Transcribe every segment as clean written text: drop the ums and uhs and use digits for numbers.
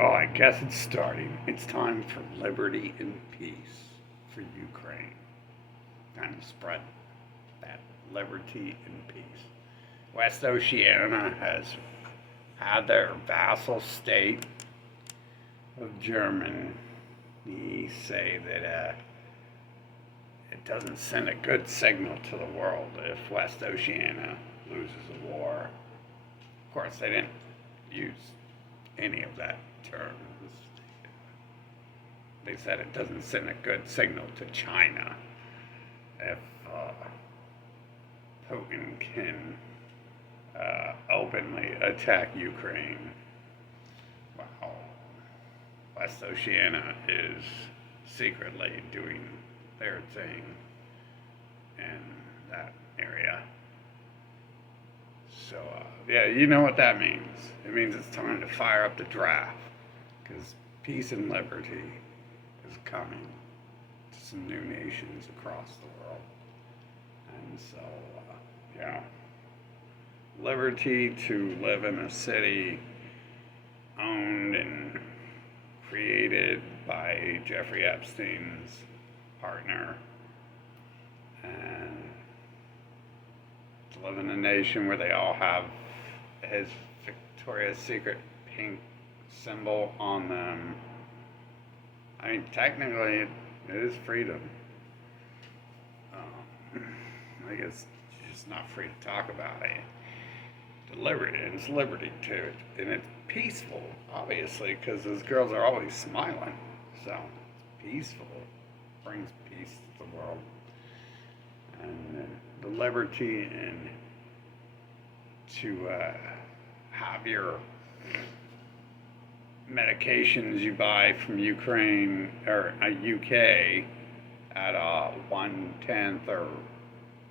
Oh, I guess it's starting. It's time for liberty and peace for Ukraine. Time to spread that liberty and peace. West Oceania has had their vassal state of Germany say that it doesn't send a good signal to the world if West Oceania loses a war. Of course, they didn't use any of that term. They said it doesn't send a good signal to China if Putin can openly attack Ukraine. Wow. West Oceania is secretly doing their thing in that area. So, yeah, you know what that means. It means it's time to fire up the draft because peace and liberty is coming to some new nations across the world. And so, yeah, liberty to live in a city owned and created by Jeffrey Epstein's partner, and to live in a nation where they all have his Victoria's Secret pink symbol on them. I mean, technically, it is freedom. I guess you're just not free to talk about it. It's liberty too, and it's peaceful, obviously, because those girls are always smiling. So it's peaceful, brings peace to the world, and the liberty and to have your medications you buy from Ukraine or UK at 1/10 or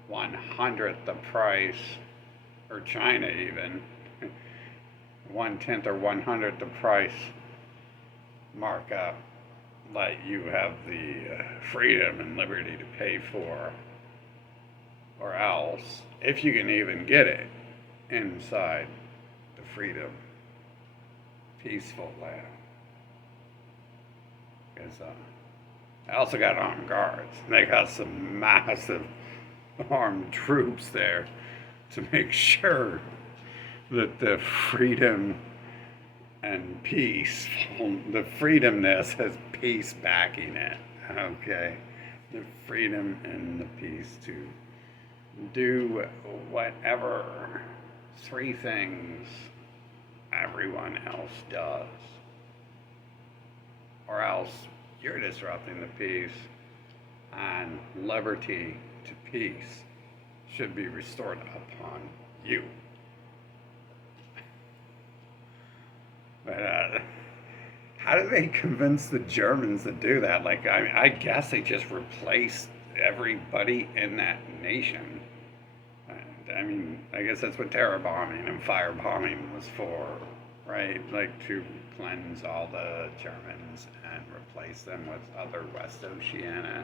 1/100th the price, or China even 1/10 or 1/100th the price markup, let you have the freedom and liberty to pay for, or else, if you can even get it inside the freedom, peaceful land. Because I also got armed guards. They got some massive armed troops there to make sure that the freedom and peace, the freedomness has peace backing it. Okay, the freedom and the peace to do whatever three things everyone else does, or else you're disrupting the peace, and liberty to peace should be restored upon you. But how do they convince the Germans to do that? Like, I guess they just replaced everybody in that nation. I mean, I guess that's what terror bombing and fire bombing was for, right? Like to cleanse all the Germans and replace them with other West Oceania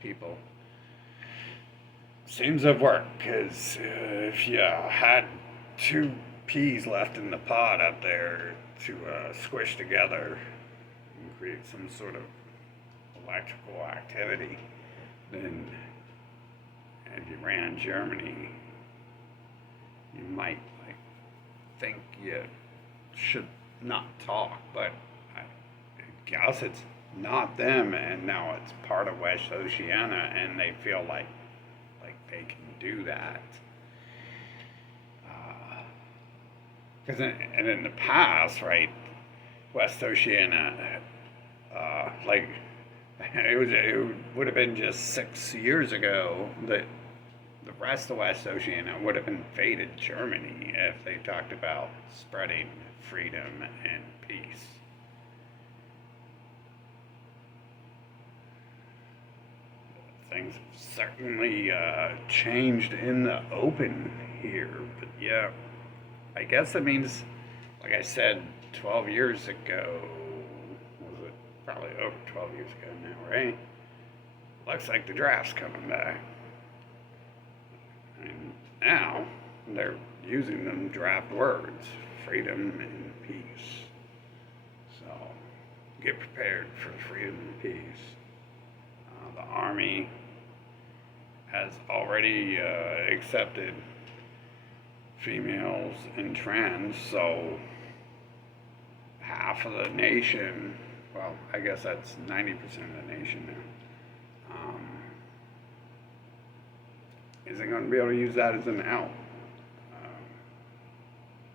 people. Seems to have worked, because if you had two peas left in the pot up there to squish together and create some sort of electrical activity, then if you ran Germany, you might think you should not talk, but I guess it's not them, and now it's part of West Oceania, and they feel like they can do that. Because in the past, right, West Oceania, like it would have been just 6 years ago that the rest of West Oceania would have invaded Germany if they talked about spreading freedom and peace. Things have certainly changed in the open here, but yeah, I guess that means, like I said, 12 years ago, was it probably over 12 years ago now, right? Looks like the draft's coming back. And now they're using them draft words, freedom and peace. get prepared for freedom and peace. The Army has already accepted females and trans, so half of the nation, well, I guess that's 90% of the nation now, isn't going to be able to use that as an out.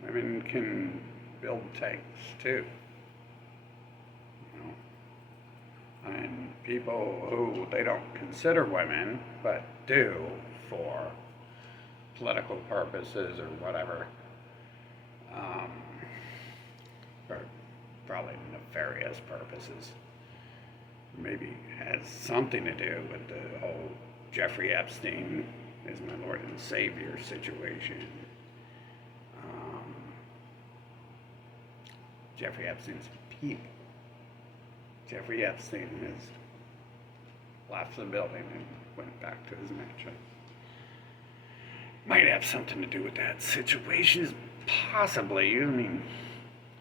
Women can build tanks too, you know, and people who they don't consider women but do for political purposes or whatever, or probably nefarious purposes, maybe has something to do with the whole Jeffrey Epstein is my Lord and Savior situation. Jeffrey Epstein's people. Jeffrey Epstein has left the building and went back to his mansion. Might have something to do with that situation. Possibly. I mean,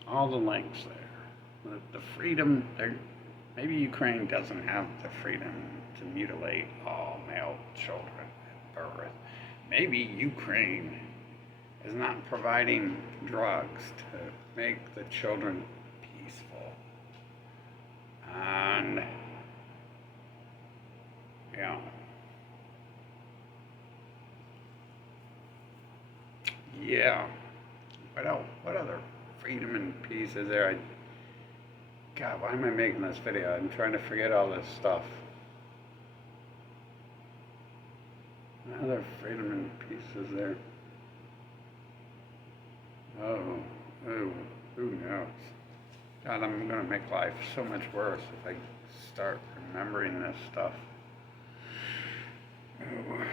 all the links there. The freedom, maybe Ukraine doesn't have the freedom to mutilate all male children at birth. Maybe Ukraine is not providing drugs to make the children peaceful. And, you know, yeah. What else? What other freedom and peace is there? God, why am I making this video? I'm trying to forget all this stuff. What other freedom and peace is there? Oh, who knows? God, I'm going to make life so much worse if I start remembering this stuff. Oh,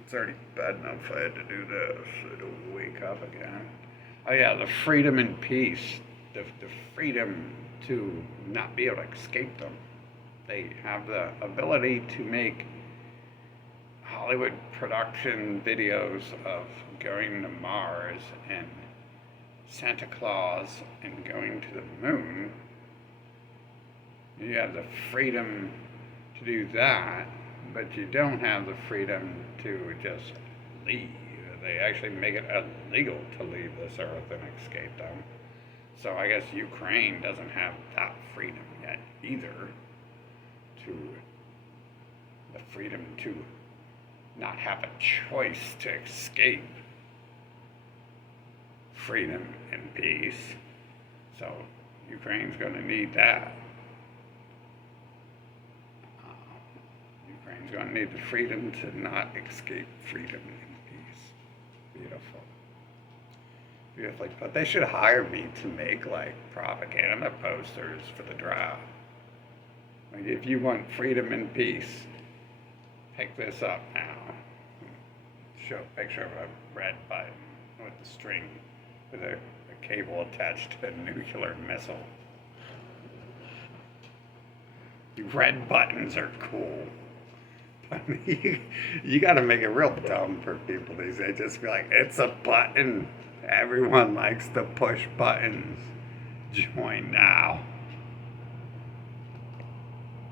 it's already bad enough I had to do this. It'll wake up again. Oh yeah, the freedom and peace. The freedom to not be able to escape them. They have the ability to make Hollywood production videos of going to Mars and Santa Claus and going to the moon. You have the freedom to do that, but you don't have the freedom to just leave. They actually make it illegal to leave this earth and escape them. So I guess Ukraine doesn't have that freedom yet either, to the freedom to not have a choice to escape freedom and peace. So Ukraine's going to need that. Ukraine's going to need the freedom to not escape freedom and peace. Beautiful. Beautifully put. They should hire me to make like propaganda posters for the draft. Like, if you want freedom and peace, pick this up now. Show a picture of a red button with the string with a cable attached to a nuclear missile. Red buttons are cool. You got to make it real dumb for people these days. Just be like, it's a button. Everyone likes to push buttons. Join now.